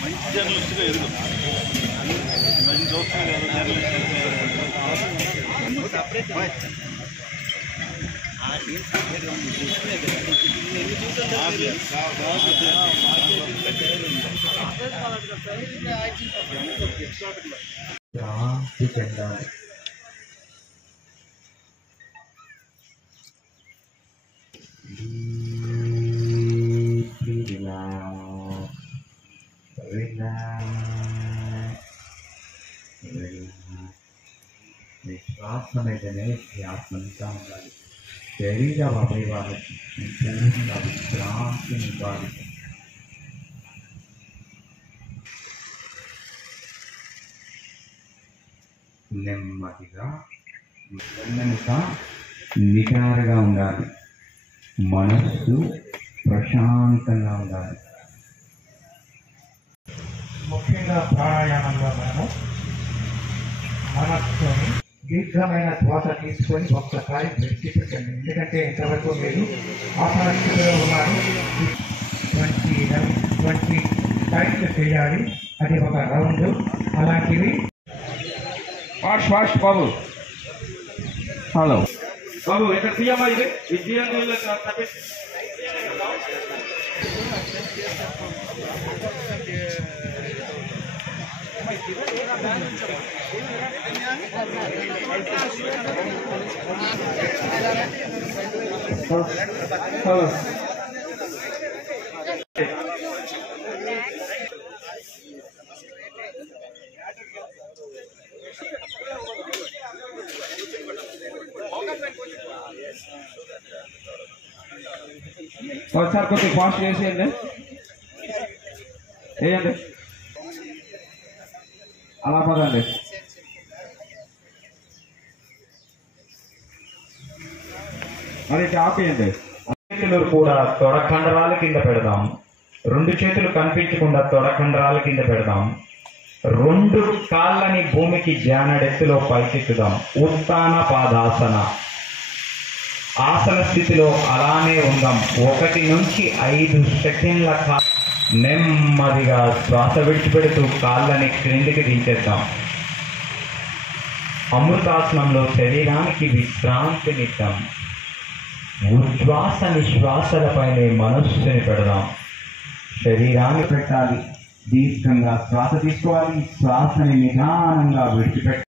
మంచి జర్నలిస్ట్గా ఎదుగు మంచి చూస్తుంది కదా జర్నలిస్ట్ శాంతి చెందాలి. శ్వాస మీదనే ఈ ఆత్మంతా ఉండాలి. శరీర అవయవాలకి పూర్తిగా విశ్రాంతిని ఇవ్వాలి. నెమ్మదిగా నెమ్మదిగా నిటారుగా ఉండాలి. మనస్సు ప్రశాంతంగా ఉండాలి. ముఖ్యంగా ప్రాణాయామంలో మనస్సుని దీర్ఘమైన శ్వాస తీసుకొని ఒక్కసారి దృష్టి పెట్టండి. ఎందుకంటే ఇంతవరకు మీరు ఆసనస్థితిలో ఉన్నారు. 20 టైమ్స్ చేయాలి. అది ఒక రౌండ్. అలాంటివి ఫాస్ట్ బాబు. హలో బాబు, ఇక్కడ తీయమ్మా. ఇది తీయండి. ఒకసారి కొద్దిగా ఫాస్ట్ చేసేయండి. వేయండి. అలా పదండి. మరి ఆపేయండి. చేతులు కూడా తొడకండరాల కింద పెడదాం. 2 చేతులు కనిపించకుండా తొడకండరాల కింద పెడదాం. 2 కాళ్ళని భూమికి జానడెత్తులో పైకెత్తుదాం. ఉత్తాన పాదాసన ఆసన స్థితిలో అలానే ఉందాం. 1 నుంచి 5 సెకండ్ల నెమ్మదిగా శ్వాస విడిచిపెడుతూ కాళ్ళని క్రిందికి దించేద్దాం. అమృతాసనంలో శరీరానికి విశ్రాంతినిద్దాం. ఉచ్ఛ్వాస నిశ్వాసలపైనే మనస్సుని పెడదాం. శరీరాన్ని పెట్టాలి. దీర్ఘంగా శ్వాస తీసుకోవాలి. శ్వాసని నిదానంగా విడిచిపెట్టాలి.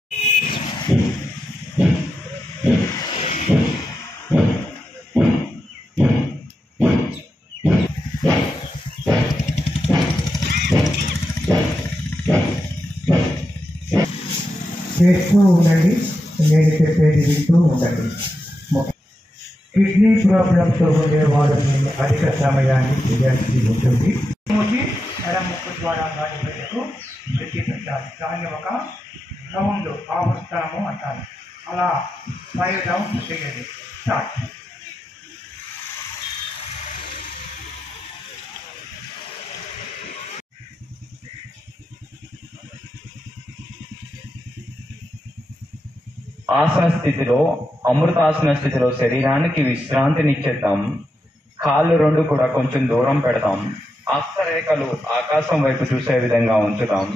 చేస్తూ ఉండండి. నేను చెప్పేది వింటూ ఉండండి. కిడ్నీ ప్రాబ్లంతో ఉండే వాళ్ళని అధిక సమయాన్ని చేయాల్సి ఉంటుంది. ఎడముక్కు ద్వారా గాలి బయటకు విడిచిపెట్టాలి. దాన్ని ఒక రౌండ్ ఆవర్తనము అంటారు. అలా 5 రౌండ్స్ చేయండి. స్టార్ట్. ఆసన స్థితిలో అమృతాసన స్థితిలో శరీరానికి విశ్రాంతినిచ్చేద్దాం. కాళ్ళు 2 కూడా కొంచెం దూరం పెడతాం. హస్తరేఖలు ఆకాశం వైపు చూసే విధంగా ఉంచుతాం.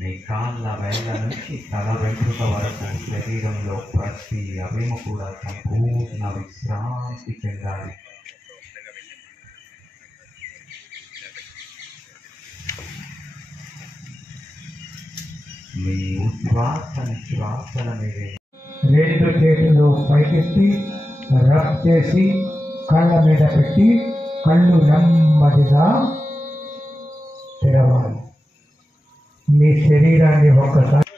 మీ కాళ్ళ వేళ్ళ నుంచి తల వెంట్రుక వరకు శరీరంలో ప్రతి అవయవం కూడా సంపూర్ణ విశ్రాంతి చెందాలి. మీ ఉచ్ఛ్వాస నిశ్వాసల మీద 2 చేతులు పైకెత్తి రబ్ చేసి కళ్ళ మీద పెట్టి కళ్ళు నెమ్మదిగా తెరవాలి. మీ శరీరాన్ని ఒక్కసారి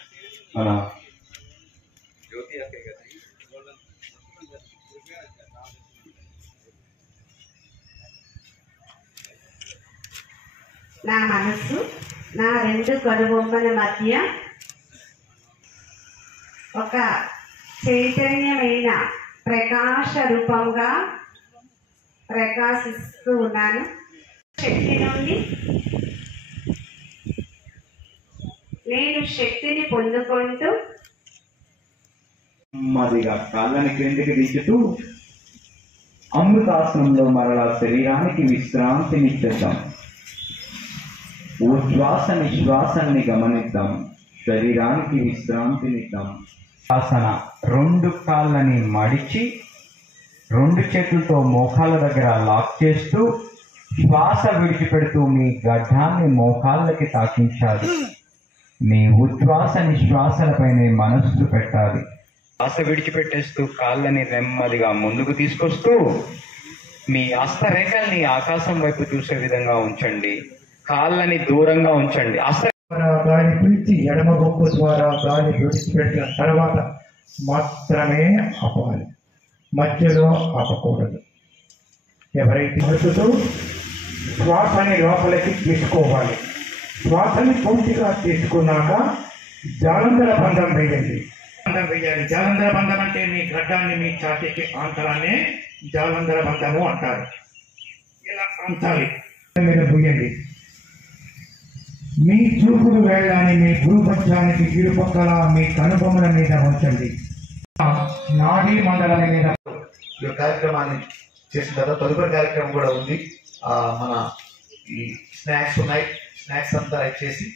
అలా నా మనస్సు నా 2 కనుబొమ్మల మధ్య ఒక చైతన్యమైన ప్రకాశ రూపంగా ప్రకాశిస్తూ ఉన్నాను. శక్తి నుండి నేను శక్తిని పొందుకుంటూ నెమ్మదిగా కాళ్ళని క్రిందికి దించుతూ అమృతాసనంలో మరలా శరీరానికి విశ్రాంతినిచ్చేద్దాం. ఉచ్ఛ్వాస నిశ్వాసాన్ని గమనిద్దాం. శరీరానికి విశ్రాంతినిద్దాం. ఆసన 2 కాళ్ళని మడిచి 2 చేతులతో మోకాళ్ళ దగ్గర లాక్ చేస్తూ శ్వాస విడిచిపెడుతూ మీ గడ్డాన్ని మోకాళ్ళకి తాకించాలి. మీ ఉచ్ఛ్వాస నిశ్వాసలపైనే మనస్సు పెట్టాలి. శ్వాస విడిచిపెట్టేస్తూ కాళ్ళని నెమ్మదిగా ముందుకు తీసుకొస్తూ మీ హస్తరేఖల్ని ఆకాశం వైపు చూసే విధంగా ఉంచండి. కాళ్ళని దూరంగా ఉంచండి. గాలి పిలిచి ఎడమ బొగ్గు ద్వారా గాలి విడిచిపెట్టిన తర్వాత మాత్రమే ఆపాలి, మధ్యలో ఆపకూడదు. ఎవరైతే మరుపుతూ శ్వాసని లోపలికి తీసుకోవాలి. శ్వాసని పూర్తిగా తీసుకున్నాక జాలంధర బంధం వేయండి. జాలంధర బంధం అంటే మీ గడ్డాన్ని మీ ఛాతీకి ఆంతరాన్ని జాలంధర బంధము అంటారు. ఇలా అంతాలి మీద పూయండి. మీ చూపుడు వేళ్ళని మీ భూపక్షానికి ఇరుపక్కల మీ కనుబొమ్మల మీద ఉంచండి. నాడీ మండలం మీద ఈ కార్యక్రమాన్ని చేసిన తర్వాత తదుపరి కార్యక్రమం కూడా ఉంది. మన ఈ స్నాక్స్ ఉన్నాయి. స్నాక్స్ అంతా చేసి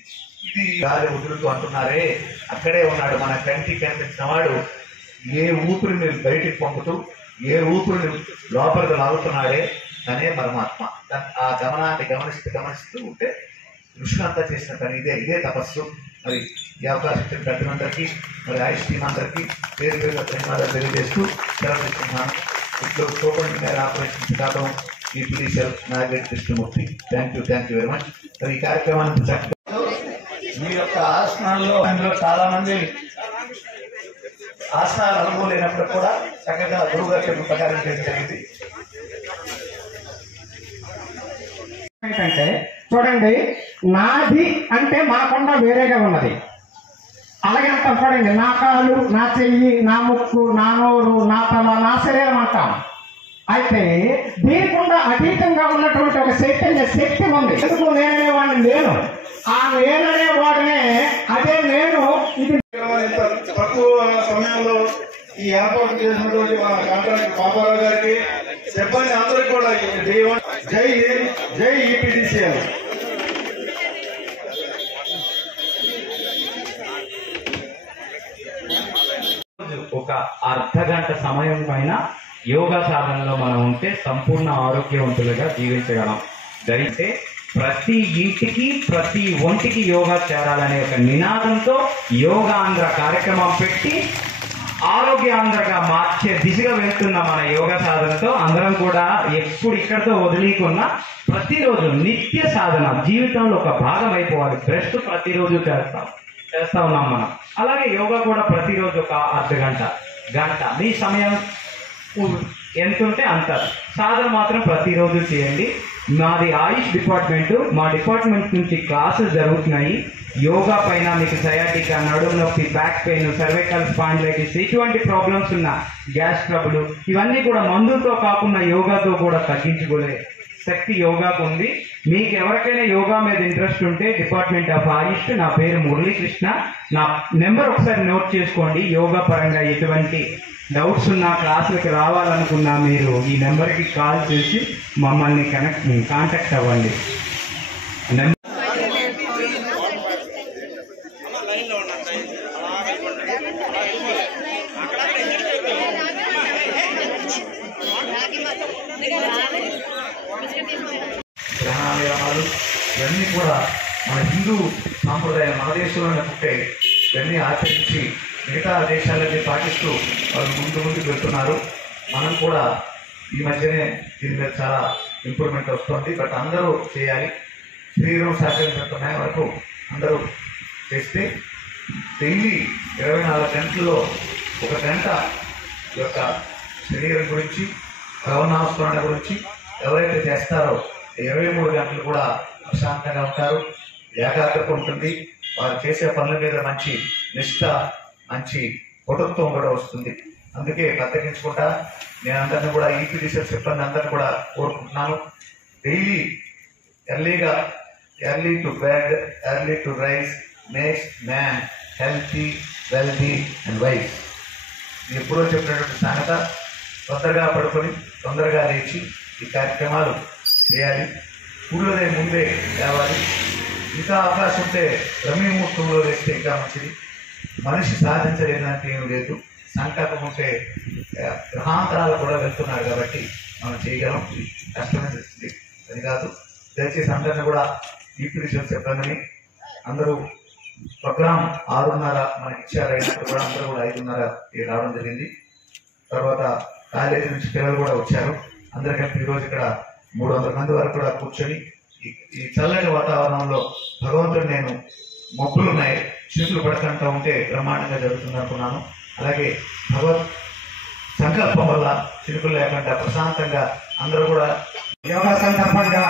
ఇది గాలి వదులుతూ అంటున్నారే, అక్కడే ఉన్నాడు మన కంటికి కనిపించిన వాడు. ఏ ఊపిరిని బయటికి పంపుతూ ఏ ఊపిరిని లోపలికి లాగుతున్నాడే తనే పరమాత్మ. ఆ గమనాన్ని గమనిస్తూ ఉంటే కృష్ణంతా చేసిన పని ఇదే తపస్సు. మరి ఈ అవకాశం ఇచ్చిన ప్రతిమందరికీ మరి ఆయుష్ టీం అందరికీ పేరు పేరుగా ధన్యవాదాలు తెలియజేస్తూ సెలవు తీసుకుంటున్నాను. ఇప్పుడు కోపండి గారి ఆపరేషన్ విభాగం EPDCL Naga Reddy Krishnamurthy. Thank you very much. మరి ఈ కార్యక్రమాన్ని మీ యొక్క ఆసనాల్లో చాలా మంది ఆసనాలు అనుభవం లేనప్పుడు కూడా చక్కగా గురువు గారి యొక్క ప్రకారం చేయడం జరిగింది. ఏంటంటే చూడండి, నాది అంటే మనకుండా వేరేగా ఉన్నది. అలాగే అంటాం చూడండి, నా కాలు, నా చెయ్యి, నా ముక్కు, నా నోరు, నా తల, నా శరీరం అంటాం. అయితే దీనికుండా అతీతంగా ఉన్నటువంటి ఒక చైతన్య శక్తి ఉంది. ఎందుకు నేననేవాడిని నేను, ఆ నేననేవాడినే అదే నేను. ఇది తక్కువ సమయంలో ఈ ఏర్పాటు చేసినటువంటి మన కాంట్రాక్టర్ బాబారావు గారికి, సిబ్బంది అందరికీ కూడా జై ఈపీడీసీఎల్. ఒక అర్ధగంట సమయం పైన యోగా సాధనలో మనం ఉంటే సంపూర్ణ ఆరోగ్యవంతులుగా జీవించగలం. జరిగితే ప్రతి ఇంటికి ప్రతి ఒంటికి యోగా చేరాలనే ఒక నినాదంతో యోగాంధ్ర కార్యక్రమం పెట్టి ఆరోగ్యాంధ్రగా మార్చే దిశగా వెళ్తున్న మన యోగా సాధనతో అందరం కూడా ఎప్పుడు ఇక్కడితో వదిలేకున్నా ప్రతిరోజు నిత్య సాధన జీవితంలో ఒక భాగం అయిపోవాలి. బ్రెస్ట్ ప్రతిరోజు చేస్తా ఉన్నాం మనం. అలాగే యోగా కూడా ప్రతిరోజు ఒక అర్ధగంట మీ సమయం ఎంత ఉంటే అంత సాధన మాత్రం ప్రతిరోజు చేయండి. మాది ఆయుష్ డిపార్ట్మెంట్, మా డిపార్ట్మెంట్ నుంచి క్లాసెస్ జరుగుతున్నాయి. యోగా పైన మీకు సయాటికా, నడుము నొప్పి, బ్యాక్ పెయిన్, సర్వైకల్ స్పాండిలైటిస్, ఇటువంటి ప్రాబ్లమ్స్ ఉన్న గ్యాస్ ట్రబుల్, ఇవన్నీ కూడా మందులతో కాకుండా యోగాతో కూడా తగ్గించుకునే శక్తి యోగాకు ఉంది. మీకు ఎవరికైనా యోగా మీద ఇంట్రెస్ట్ ఉంటే డిపార్ట్మెంట్ ఆఫ్ ఆయుష్, నా పేరు మురళీకృష్ణ, నా నెంబర్ ఒకసారి నోట్ చేసుకోండి. యోగా పరంగా ఎటువంటి డౌట్స్ ఉన్నా, క్లాసులకి రావాలనుకున్నా మీరు ఈ నెంబర్కి కాల్ చేసి మమ్మల్ని కాంటాక్ట్ అవ్వండి. గ్రహణాలయాలు ఇవన్నీ కూడా మన హిందూ సాంప్రదాయం, మన దేశంలోనే పుట్టాయి. ఇవన్నీ ఆచరించి మిగతా దేశాలన్నీ పాటిస్తూ వాళ్ళు ముందుకు వెళ్తున్నారు. మనం కూడా ఈ మధ్యనే దీని మీద చాలా ఇంప్రూవ్మెంట్ వస్తుంది. బట్ అందరూ చేయాలి. శరీరం సహకరించిన వరకు అందరూ చేస్తే డైలీ 24 గంటల్లో 1 గంట యొక్క శరీరం గురించి, భవనాస్మరణ గురించి ఎవరైతే చేస్తారో 23 గంటలు కూడా ప్రశాంతంగా ఉంటారు. ఏకాగ్రత ఉంటుంది. వారు చేసే పనుల మీద మంచి నిష్ఠ, మంచి పటుత్వం కూడా వస్తుంది. అందుకే బద్దకించుకుంటా నేను అందరినీ కూడా ఈపీడీసీఎల్ సిబ్బంది అందరినీ కూడా కోరుకుంటున్నాను. Daily early to bed, early to rise makes man healthy, wealthy and wise. ఎప్పుడో చెప్పినటువంటి సంగత తొందరగా పడుకొని తొందరగా లేచి ఈ కార్యక్రమాలు చేయాలి. సూర్యోదయం ముందే లేవాలి. ఇంకా అవకాశం ఉంటే బ్రహ్మముహూర్తంలో వేస్తే ఇంకా మంచిది. మనిషి సాధించలేదంటే ఏమి లేదు. సంకల్పం ఉంటే గ్రహాంతరాలు కూడా వెళ్తున్నారు కాబట్టి మనం చేయగలం. కష్టమైన అది కాదు. దయచేసి అందరినీ కూడా ఈపీడీసీఎల్ చెప్పండి. అందరూ ప్రోగ్రాం 6:30 మనకి ఇచ్చారు. అయినప్పుడు కూడా అందరూ కూడా 5:30 రావడం జరిగింది. తర్వాత కాలేజీ నుంచి పిల్లలు కూడా వచ్చారు. అందరు కలిపి ఈరోజు ఇక్కడ 300 మంది వరకు కూడా కూర్చొని ఈ చల్లని వాతావరణంలో భగవంతుడు నేను మబ్బులు ఉన్నాయి చేతులు పడకంటూ ఉంటే బ్రహ్మాండంగా జరుగుతుంది అనుకున్నాను. అలాగే భగవత్ సంకల్పం వల్ల చిరుకులు లేకుండా ప్రశాంతంగా అందరూ కూడా యోగా సందర్భంగా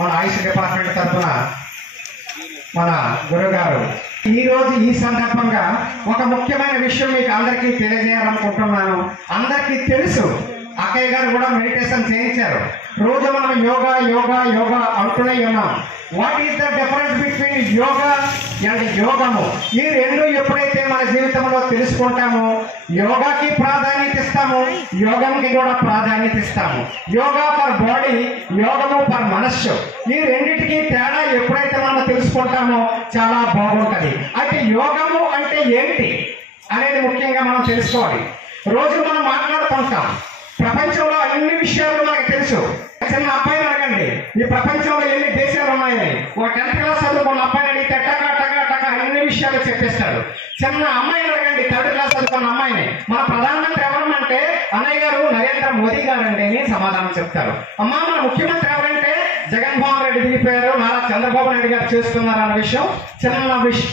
మన ఆయుష్ డిపార్ట్మెంట్ తరఫున మన గురుగారు ఈరోజు ఈ సందర్భంగా ఒక ముఖ్యమైన విషయం మీకు అందరికీ తెలియజేయాలనుకుంటున్నాను. అందరికీ తెలుసు, అక్కయ్య గారు కూడా మెడిటేషన్ చేయించారు. రోజు మనం యోగా యోగా యోగా అంటూనే ఉన్నాం. What is the difference between yoga and యోగము? ఈ రెండు ఎప్పుడైతే మన జీవితంలో తెలుసుకుంటామో యోగాకి ప్రాధాన్యత ఇస్తాము, యోగంకి కూడా ప్రాధాన్యత ఇస్తాము. యోగా ఫర్ బాడీ, యోగము ఫర్ మనస్సు. ఈ రెండింటికి తేడా ఎప్పుడైతే మనం తెలుసుకుంటామో చాలా బాగుంటది. అయితే యోగము అంటే ఏంటి అనేది ముఖ్యంగా మనం తెలుసుకోవాలి. రోజు మనం మాట్లాడుకుంటాం, ప్రపంచంలో అన్ని విషయాలు మనకు తెలుసు. చిన్న అబ్బాయిని అడగండి, ఈ ప్రపంచంలో ఎన్ని దేశాలు ఉన్నాయని. ఒక 10th క్లాస్ చదువుకున్న అబ్బాయిని అడిగితే టగా టగా టగా అన్ని విషయాలు చెప్పేస్తాడు. చిన్న అమ్మాయిని అడగండి, 3rd క్లాస్ చదువుకున్న అమ్మాయిని, మన ప్రధానమంత్రి ఎవరమంటే అన్నయ్య గారు నరేంద్ర మోదీ గారు అండి అని సమాధానం చెప్తారు. అమ్మా మన ముఖ్యమంత్రి ఎవరంటే జగన్మోహన్ రెడ్డి దిగిపోయారు, నారా చంద్రబాబు నాయుడు గారు చేస్తున్నారు అన్న విషయం చిన్న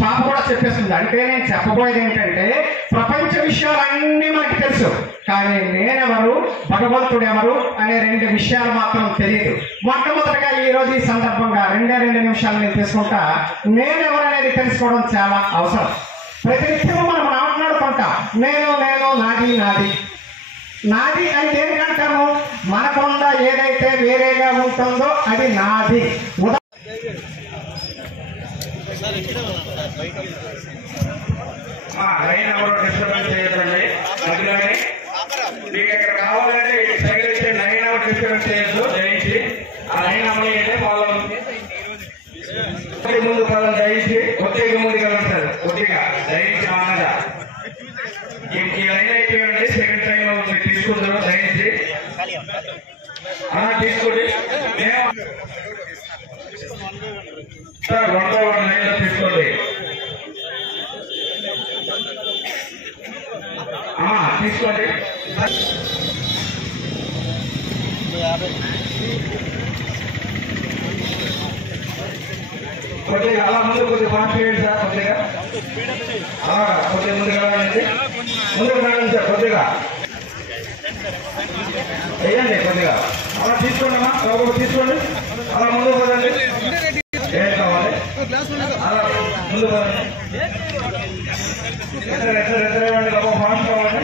పాప కూడా చెప్పేస్తుంది. అంటే నేను చెప్పబోయేది ఏంటంటే ప్రపంచ విషయాలన్నీ మనకి తెలుసు, కానీ నేనెవరు, భగవంతుడు ఎవరు అనే 2 విషయాలు మాత్రం తెలియదు. మొట్టమొదటిగా ఈ రోజు ఈ సందర్భంగా 2 నిమిషాలు నేను తీసుకుంటా. నేనెవరు అనేది తెలుసుకోవడం చాలా అవసరం. ప్రతినిత్యం మనం మాట్లాడుకుంటా నేను నేను నాది నాది నాది అని దేనికంటాము? మనకుండా ఏదైతే వేరేగా ఉంటుందో అది నాది. లైన్ ఎవరో డిస్టర్బెన్స్ చేయొద్దండి. మధ్యలోనే మీకు ఇక్కడ కావాలంటే సైడ్ అయితే లైన్ ఎవరు డిస్టర్బెన్స్ చేయొద్దు. దయచేసి ఆ లైన్ అమలు అయితే ఫాలో ముందు కాలం దయచేసి కొద్దిగా ముందుకు వెళ్తారు. కొద్దిగా దయచేసి ఆనగా ఈ లైన్ అయితే సెకండ్ టైం మీరు తీసుకుంటారు. దయచేసి తీసుకోండి. సార్ 1 లైన్ లో తీసుకోండి. తీసుకోండి. కొద్దిగా అలా ముందు కొద్దిగా ఫాస్ట్ చేయండి సార్. కొద్దిగా ముందుగా వెళ్ళండి. ముందుకు వెళ్ళండి సార్. కొద్దిగా వేయండి. కొద్దిగా అలా తీసుకోండి అమ్మా. తీసుకోండి. అలా ముందుకు పోదండి. ఏం కావాలి అలా ముందు పోదండి. ఎత్తరేవండి. ఫాస్ట్ కావాలి.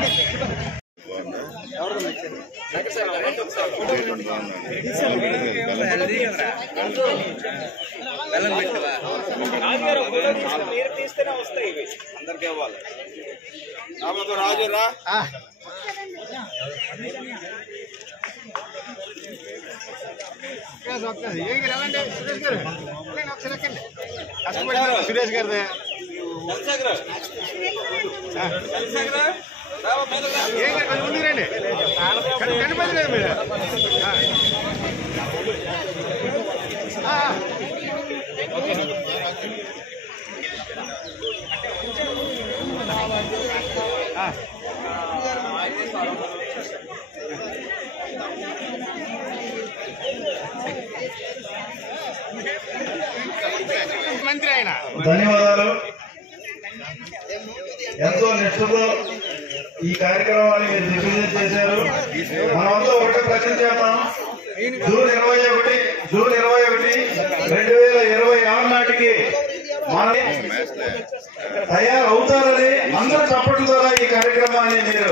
మీరు తీస్తేనే వస్తాయి ఇవి అందరికి ఇవ్వాలి. రాజు రా సురేష్ గారు ముందురండి. కనిపది లేదు మీరు. మంత్రి ఆయన ధన్యవాదాలు. ఎంతో నిష్ఠతో ఈ కార్యక్రమాన్ని మీరు దిగ్విజయం చేశారు. మనమంతా ఒకటే ప్రశ్న చేద్దాం. జూన్ 21, 2026 నాటికి మనం తయారవుతారని అందరూ చప్పట్ల ద్వారా ఈ కార్యక్రమాన్ని మీరు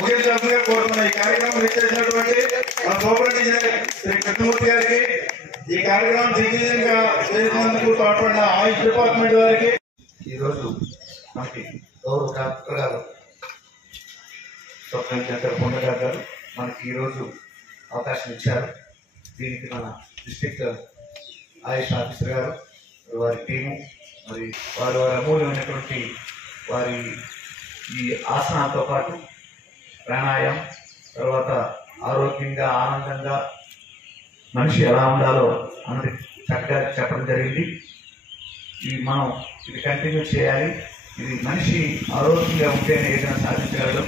ముగించాల్సిందిగా కోరుతున్నాం. ఈ కార్యక్రమం ఇచ్చేసినటువంటి మన సూపరింట్ ఇంజనీర్ శ్రీ కృష్ణమూర్తి గారికి, ఈ కార్యక్రమం దిగ్విజయంగా చేసినందుకు తోడ్పడిన ఆయుష్ డిపార్ట్మెంట్ వారికి, ఈరోజు మనకి గౌరవ డాక్టర్ గారు స్వప్న చంద్ర పొండగారు గారు మనకి ఈరోజు అవకాశం ఇచ్చారు. దీనికి మన డిస్ట్రిక్ట్ ఆయుష్ ఆఫీసర్ గారు, వారి టీము, మరి వారి అమూల్యమైనటువంటి వారి ఈ ఆసనాలతో పాటు ప్రాణాయామం, తర్వాత ఆరోగ్యంగా ఆనందంగా మనిషి ఎలా ఉండాలో అన్నది చక్కగా చెప్పడం జరిగింది. మనం ఇది కంటిన్యూ చేయాలి. ఇది మనిషి ఆరోగ్యంగా ఉంటేనే ఏదైనా సాధించగలడు.